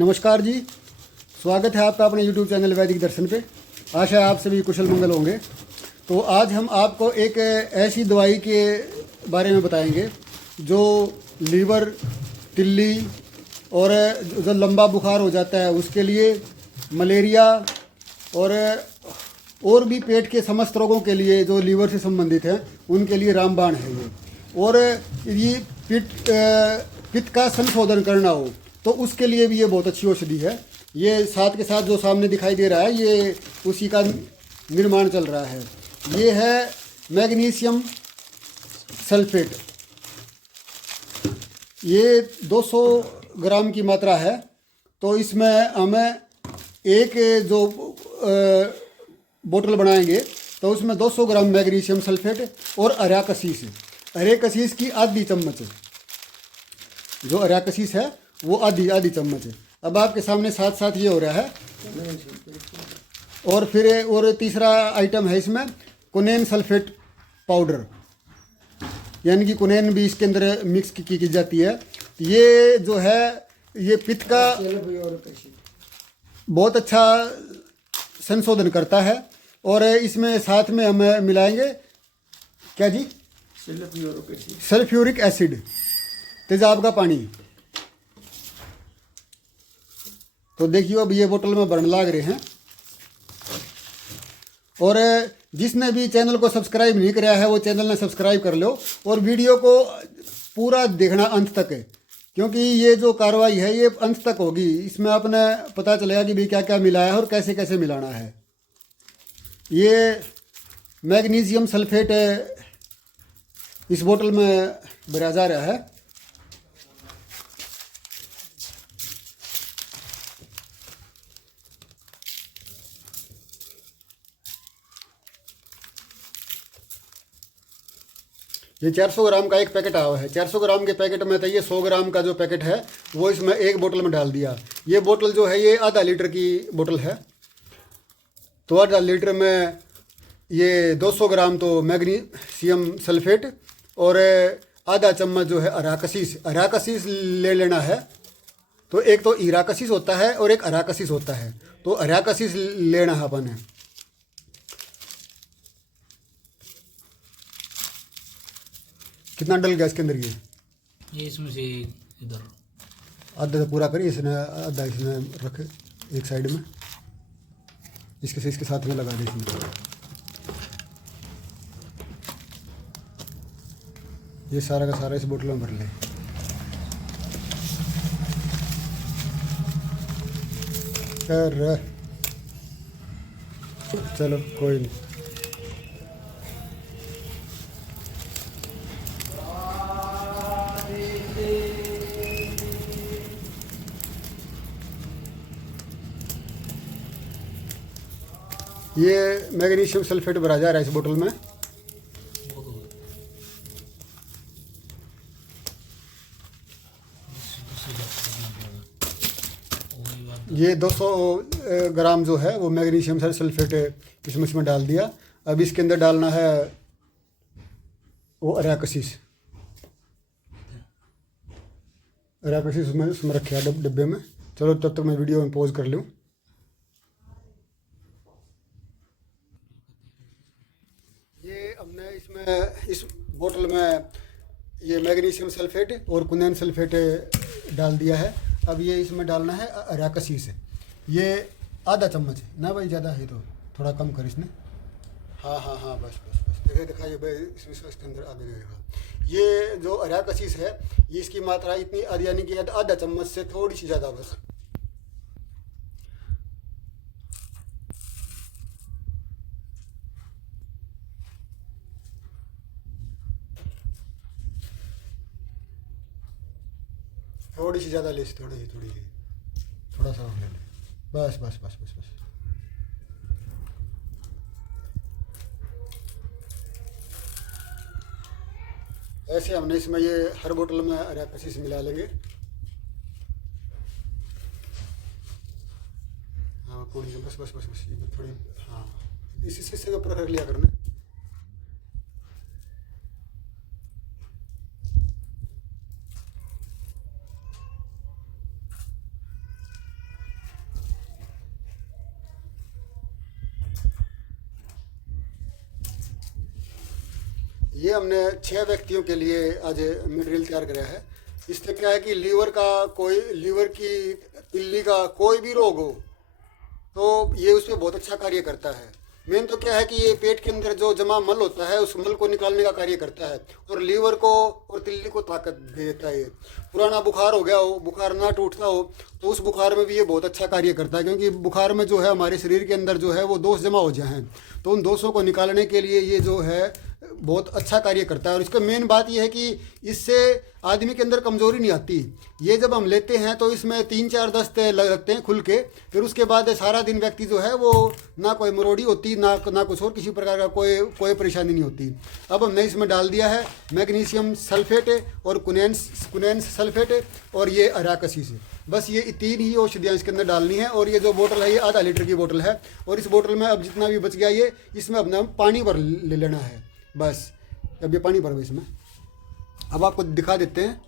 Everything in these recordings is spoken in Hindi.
नमस्कार जी, स्वागत है आपका अपने YouTube चैनल वैदिक दर्शन पे। आशा है आप सभी कुशल मंगल होंगे। तो आज हम आपको एक ऐसी दवाई के बारे में बताएंगे जो लीवर, तिल्ली और जो लंबा बुखार हो जाता है उसके लिए, मलेरिया और भी पेट के समस्त रोगों के लिए जो लीवर से संबंधित हैं उनके लिए रामबाण है ये। और ये पित्त का संशोधन करना हो तो उसके लिए भी ये बहुत अच्छी औषधि है। ये साथ के साथ जो सामने दिखाई दे रहा है ये उसी का निर्माण चल रहा है। ये है मैग्नीशियम सल्फेट। ये 200 ग्राम की मात्रा है। तो इसमें हमें एक जो बोतल बनाएंगे तो उसमें 200 ग्राम मैग्नीशियम सल्फेट और अराकसीस, अरेकसीस की आधी चम्मच, जो अराकसीस है वो आधी चम्मच है। अब आपके सामने साथ साथ ये हो रहा है। और फिर और तीसरा आइटम है इसमें कुनेन सल्फेट पाउडर, यानी कि कुनेन भी इसके अंदर मिक्स की जाती है। ये जो है ये पित्त का बहुत अच्छा संशोधन करता है। और इसमें साथ में हम मिलाएंगे क्या जी, सल्फ्यूरिक एसिड, तेजाब का पानी। तो देखिए अब ये बोतल में भरने लाग रहे हैं। और जिसने भी चैनल को सब्सक्राइब नहीं कराया है वो चैनल ने सब्सक्राइब कर लो और वीडियो को पूरा देखना अंत तक है, क्योंकि ये जो कार्रवाई है ये अंत तक होगी। इसमें आपने पता चलेगा कि भाई क्या क्या मिलाया है और कैसे कैसे मिलाना है। ये मैग्नीशियम सल्फेट इस बोतल में भरा जा रहा है। ये 400 ग्राम का एक पैकेट आया है। 400 ग्राम के पैकेट में तो ये 100 ग्राम का जो पैकेट है वो इसमें एक बोतल में डाल दिया। ये बोतल जो है ये आधा लीटर की बोतल है। तो आधा लीटर में ये 200 ग्राम तो मैग्नीशियम सल्फेट और आधा चम्मच जो है अराकसीस ले लेना है। तो एक तो इराकसीस होता है और एक अराकसीस होता है, तो अराकसीस लेना है अपन है। कितना डल गया इसके अंदर? ये इसमें से इधर आधा तो पूरा करिए, इसने आधा इसने रखे एक साइड में, इसके साथ में लगा दे इसमें। ये सारा का सारा इस बोतल में भर ले। चलो कोई नहीं। ये मैग्नीशियम सल्फेट भरा जा रहा है इस बोतल में। ये 200 ग्राम जो है वो मैग्नीशियम सल्फेट इसमें डाल दिया। अब इसके अंदर डालना है वो अराकसीस उसमें रखे है डिब्बे में। चलो तब तक मैं वीडियो में पॉज कर लूँ। ये हमने इसमें इस बोतल में ये मैग्नीशियम सल्फेट और कुनेन सल्फेट डाल दिया है। अब ये इसमें डालना है अराकसीस। ये आधा चम्मच ना भाई, ज़्यादा है तो थोड़ा कम कर इसने। हाँ बस दिखाइए भाई, इसके अंदर आधे रहेगा। ये जो अराकसीस है ये इसकी मात्रा इतनी आधी, यानी कि आधा चम्मच से थोड़ी सी ज़्यादा बस। थोड़ी सी ज़्यादा ले, थोड़ा सा ले ले। बस। ऐसे हमने इसमें ये हर बोतल में अराकसीस मिला लेंगे। हाँ थोड़ी बस ये थोड़ी, हाँ इसी से ऊपर रख लिया करना। ये हमने 6 व्यक्तियों के लिए आज मटेरियल तैयार कराया है। इससे क्या है कि लीवर की तिल्ली का कोई भी रोग हो तो ये उसमें बहुत अच्छा कार्य करता है। मेन तो क्या है कि ये पेट के अंदर जो जमा मल होता है उस मल को निकालने का कार्य करता है और लीवर को और तिल्ली को ताकत दे देता है। पुराना बुखार हो गया हो, बुखार ना टूटता हो, तो उस बुखार में भी ये बहुत अच्छा कार्य करता है, क्योंकि बुखार में जो है हमारे शरीर के अंदर जो है वो दोष जमा हो जाए हैं, तो उन दोषों को निकालने के लिए ये जो है बहुत अच्छा कार्य करता है। और इसका मेन बात यह है कि इससे आदमी के अंदर कमजोरी नहीं आती। ये जब हम लेते हैं तो इसमें 3-4 दस्ते लगते हैं खुल के, फिर उसके बाद सारा दिन व्यक्ति जो है वो ना कोई मरोड़ी होती ना कुछ और किसी प्रकार का कोई परेशानी नहीं होती। अब हमने इसमें डाल दिया है मैग्नीशियम सल्फेट और कुनैंस सल्फेट और ये अराकसीस। बस ये 3 ही औषधियाँ इसके अंदर डालनी है। और ये जो बोतल है ये आधा लीटर की बोतल है और इस बोतल में अब जितना भी बच गया ये इसमें अब हम पानी भर ले लेना है। बस अब ये पानी भर इसमें। अब आपको दिखा देते हैं।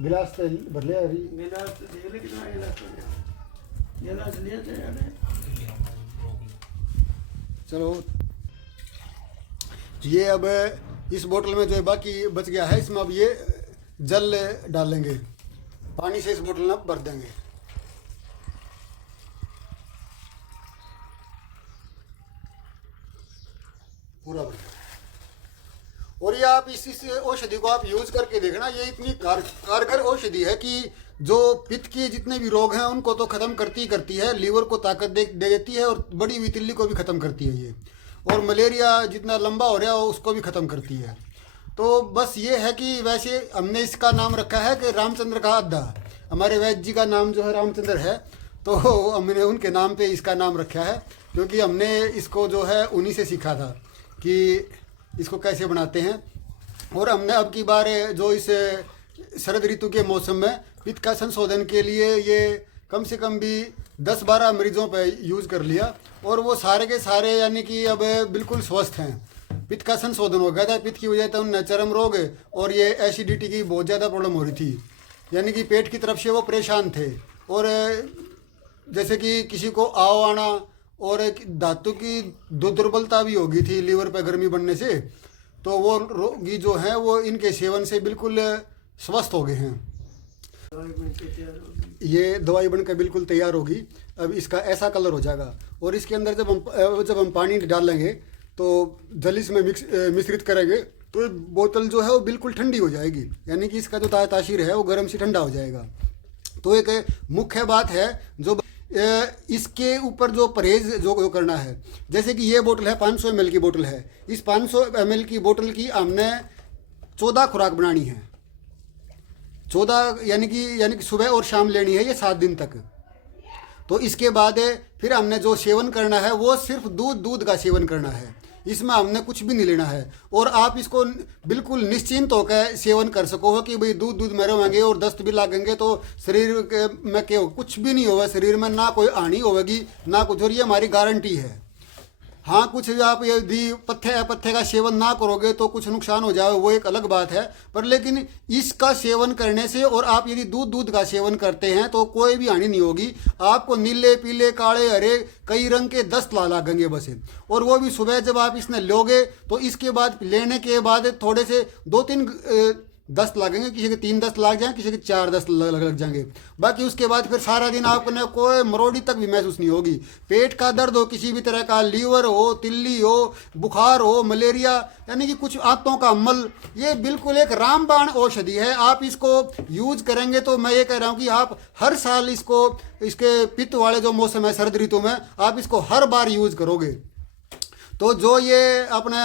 गिलास भर लिया चलो। ये अब इस बोतल में जो बाकी बच गया है इसमें अब ये जल डालेंगे, पानी से इस बोतल में भर देंगे। पूरा भर देंगे। और ये आप इस औषधि को आप यूज करके देखना, ये इतनी कारगर औषधि है कि जो पित्त के जितने भी रोग हैं उनको तो खत्म करती है, लीवर को ताकत दे देती है और बड़ी हुई तिल्ली को भी खत्म करती है ये, और मलेरिया जितना लंबा हो रहा है उसको भी खत्म करती है। तो बस ये है कि वैसे हमने इसका नाम रखा है कि रामचंद्र का अद्धा। हमारे वैद्य जी का नाम जो है रामचंद्र है, तो हमने उनके नाम पे इसका नाम रखा है, क्योंकि हमने इसको जो है उन्हीं से सीखा था कि इसको कैसे बनाते हैं। और हमने अब की बार जो इस शरद ऋतु के मौसम में पित्त का संशोधन के लिए ये कम से कम भी 10-12 मरीजों पे यूज़ कर लिया और वो सारे के सारे यानी कि अब बिल्कुल स्वस्थ हैं। पित्त का संशोधन हो गया था, पित्त की वजह से उन्हें चर्म रोग और ये एसिडिटी की बहुत ज़्यादा प्रॉब्लम हो रही थी, यानी कि पेट की तरफ से वो परेशान थे। और जैसे कि किसी को आव आना और धातु की दुर्बलता भी हो गई थी लीवर पर गर्मी बढ़ने से, तो वो रोगी जो हैं वो इनके सेवन से बिल्कुल स्वस्थ हो गए हैं। ये दवाई बनकर बिल्कुल तैयार होगी। अब इसका ऐसा कलर हो जाएगा और इसके अंदर जब हम पानी डालेंगे तो जल इसमें मिश्रित करेंगे तो बोतल जो है वो बिल्कुल ठंडी हो जाएगी, यानी कि इसका जो तासीर है वो गर्म से ठंडा हो जाएगा। तो एक मुख्य बात है जो इसके ऊपर जो परहेज जो करना है, जैसे कि ये बोतल है 500 ml की बोतल है, इस 500 ml की बोतल की हमने 14 खुराक बनानी है। 14 यानी कि सुबह और शाम लेनी है ये 7 दिन तक। तो इसके बाद फिर हमने जो सेवन करना है वो सिर्फ दूध का सेवन करना है, इसमें हमने कुछ भी नहीं लेना है। और आप इसको बिल्कुल निश्चिंत होकर सेवन कर सको कि भाई दूध में रहेंगे और दस्त भी लागेंगे तो शरीर में क्या कुछ भी नहीं होगा, शरीर में ना कोई हानि होगी ना कुछ, और ये हमारी गारंटी है। हाँ, कुछ भी आप यदि पत्थे का सेवन ना करोगे तो कुछ नुकसान हो जाए वो एक अलग बात है, पर लेकिन इसका सेवन करने से और आप यदि दूध का सेवन करते हैं तो कोई भी हानि नहीं होगी। आपको नीले पीले काले हरे कई रंग के दस्त लागेंगे बस, और वो भी सुबह जब आप इसने लोगे तो इसके बाद लेने के बाद थोड़े से 2-3 दस्त लगेंगे, किसी के 3 दस्त लग जाएं, किसी के 4 दस्त लग जाएंगे। बाकी उसके बाद फिर सारा दिन आपने कोई मरोड़ी तक भी महसूस नहीं होगी। पेट का दर्द हो, किसी भी तरह का, लीवर हो, तिल्ली हो, बुखार हो, मलेरिया यानी कि कुछ आंतों का मल, ये बिल्कुल एक रामबाण औषधि है। आप इसको यूज करेंगे तो मैं ये कह रहा हूँ कि आप हर साल इसके पित्त वाले जो मौसम है शरद ऋतु में आप इसको हर बार यूज करोगे। तो जो ये अपना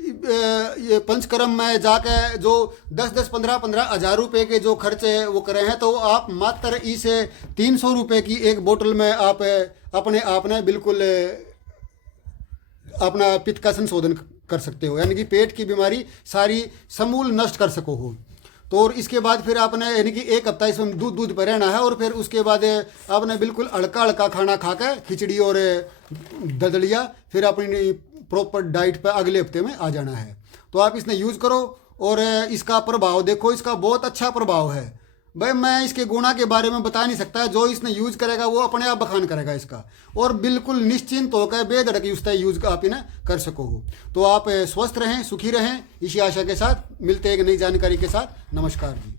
ये पंचकर्म में जाके जो 10-10, 15-15 हज़ार रुपये के जो खर्चे वो करे हैं, तो आप मात्र इस 300 रुपये की एक बोतल में आप अपने आप ने बिल्कुल अपना पित्त का संशोधन कर सकते हो, यानी कि पेट की बीमारी सारी समूल नष्ट कर सको हो। तो और इसके बाद फिर आपने यानी कि 1 हफ्ता इसमें दूध पर रहना है और फिर उसके बाद आपने बिल्कुल हल्का खाना खा के खिचड़ी और ददलिया फिर अपनी प्रॉपर डाइट पर अगले हफ्ते में आ जाना है। तो आप इसने यूज़ करो और इसका प्रभाव देखो, इसका बहुत अच्छा प्रभाव है। भाई मैं इसके गुणा के बारे में बता नहीं सकता, जो इसने यूज करेगा वो अपने आप बखान करेगा इसका, और बिल्कुल निश्चिंत होकर बेधड़क उसका यूज आप इन्हें कर सको हो। तो आप स्वस्थ रहें, सुखी रहें, इसी आशा के साथ मिलते हैं एक नई जानकारी के साथ। नमस्कार जी।